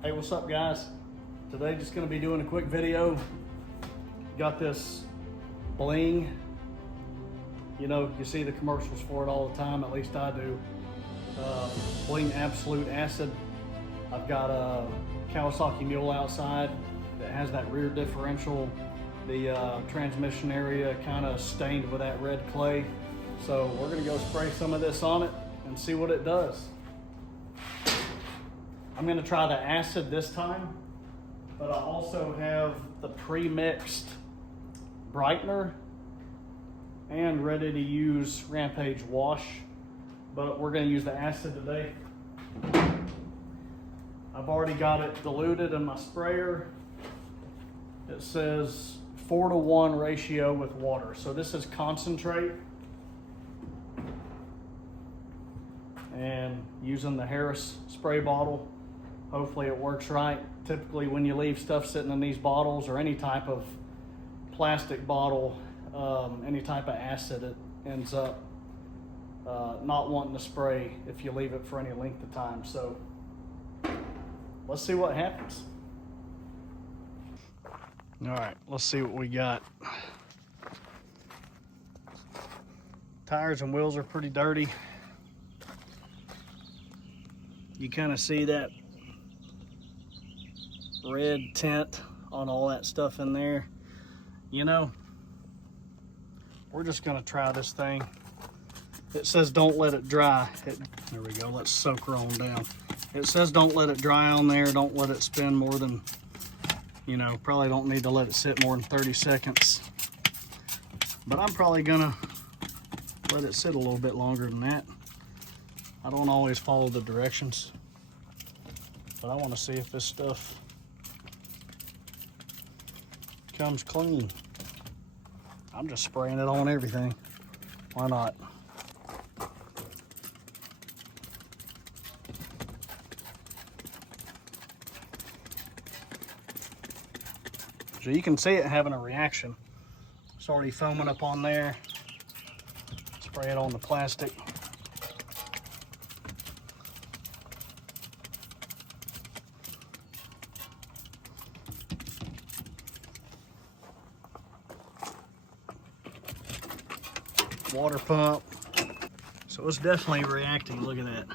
Hey, what's up guys? Today just gonna be doing a quick video. Got this Bling, you see the commercials for it all the time, at least I do. Bling Absolute Acid. I've got a Kawasaki Mule outside that has that rear differential, the transmission area kind of stained with that red clay. So we're gonna go spray some of this on it and see what it does. I'm gonna try the acid this time, but I also have the pre-mixed brightener and ready to use Rampage wash, but we're gonna use the acid today. I've already got it diluted in my sprayer. It says 4:1 ratio with water. So this is concentrate. And using the Harris spray bottle. Hopefully it works right. Typically when you leave stuff sitting in these bottles or any type of plastic bottle, any type of acid, it ends up not wanting to spray if you leave it for any length of time. So let's see what happens. All right, let's see what we got. Tires and wheels are pretty dirty. You kind of see that red tint on all that stuff in there. We're just gonna try this thing. It says don't let it dry. There we go, let's soak her on down. It says don't let it dry on there, don't let it spin more than, probably don't need to let it sit more than 30 seconds. But I'm probably gonna let it sit a little bit longer than that. I don't always follow the directions, but I want to see if this stuff comes clean. I'm just spraying it on everything. Why not? So you can see it having a reaction. It's already foaming up on there. Spray it on the plastic. Water pump. So it's definitely reacting. Look at that.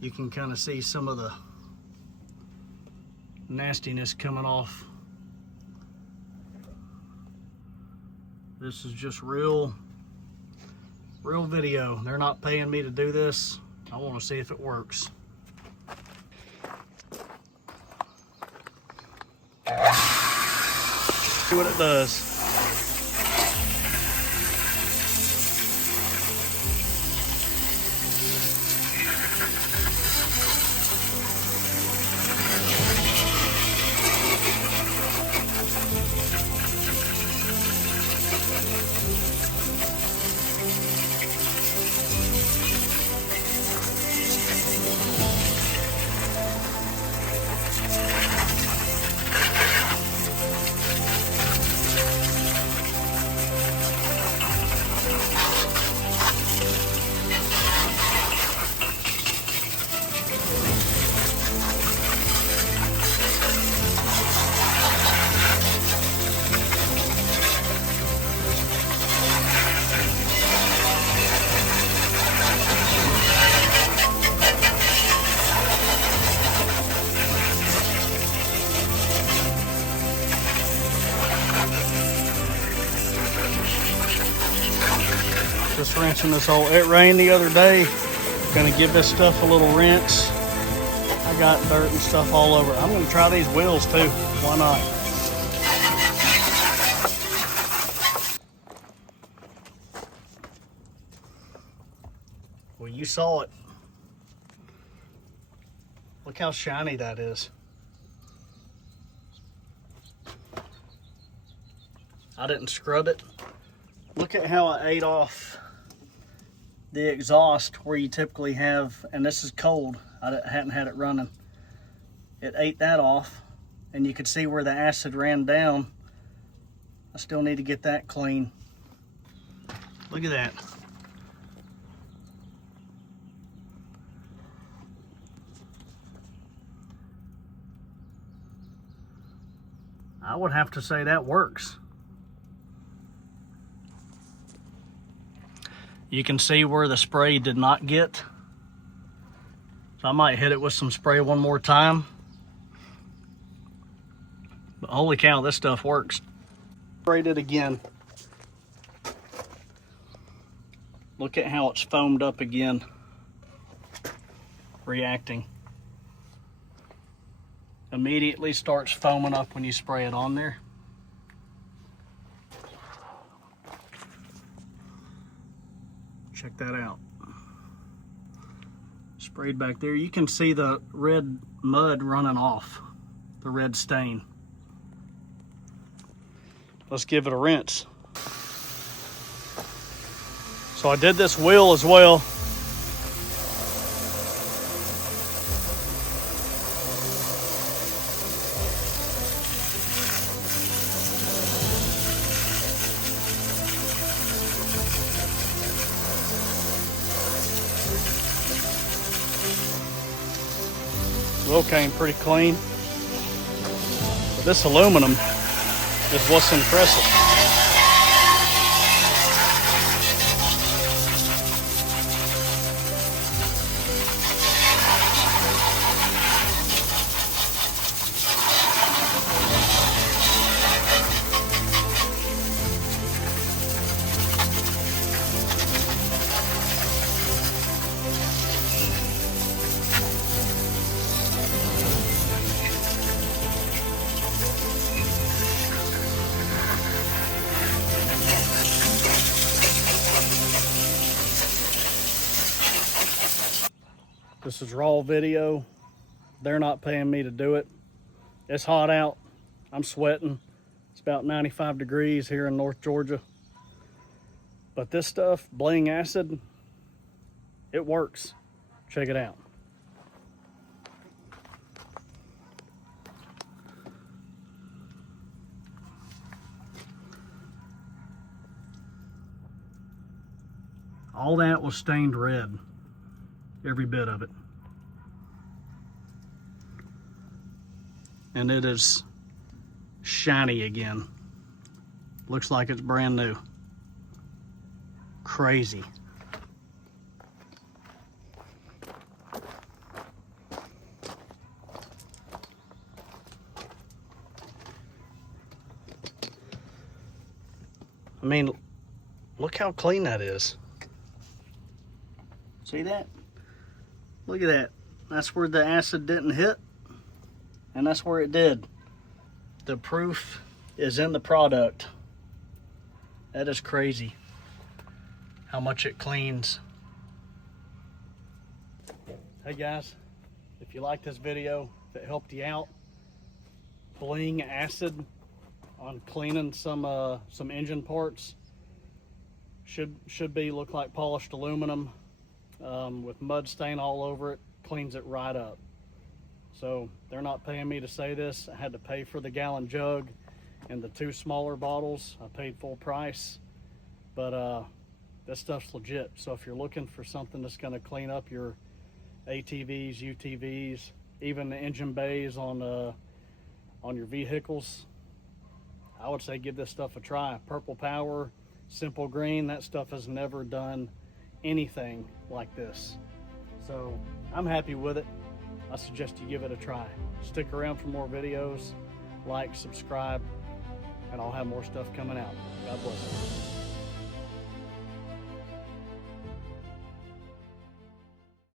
You can kind of see some of the nastiness coming off. This is just real video. They're not paying me to do this. I want to see if it works. See what it does. Just rinsing this whole, it rained the other day. Gonna give this stuff a little rinse. I got dirt and stuff all over. I'm gonna try these wheels too, why not? Well, you saw it. Look how shiny that is. I didn't scrub it. Look at how I ate off the exhaust where you typically have, and this is cold, I hadn't had it running. It ate that off, and you could see where the acid ran down. I still need to get that clean. Look at that. I would have to say that works. You can see where the spray did not get. So I might hit it with some spray one more time. But holy cow, this stuff works. Sprayed it again. Look at how it's foamed up again, reacting. Immediately starts foaming up when you spray it on there. Check that out. Sprayed back there. You can see the red mud running off, the red stain. Let's give it a rinse. So I did this wheel as well. Wheel came pretty clean. But this aluminum is what's impressive. This is raw video. They're not paying me to do it. It's hot out. I'm sweating. It's about 95 degrees here in North Georgia. But this stuff, Bling Acid, it works. Check it out. All that was stained red. Every bit of it. And it is shiny again. Looks like it's brand new. Crazy. I mean, look how clean that is. See that? Look at that. That's where the acid didn't hit, and that's where it did. The proof is in the product. That is crazy how much it cleans. Hey guys, if you like this video, if it helped you out, Bling Acid on cleaning some engine parts should look like polished aluminum. With mud stain all over it, cleans it right up. So they're not paying me to say this. I had to pay for the gallon jug and the 2 smaller bottles. I paid full price, but this stuff's legit. So if you're looking for something that's going to clean up your ATVs, UTVs, even the engine bays on your vehicles, I would say give this stuff a try. Purple Power, Simple Green, that stuff has never done anything like this. So I'm happy with it. I suggest you give it a try. Stick around for more videos, like, subscribe, and I'll have more stuff coming out. God bless you.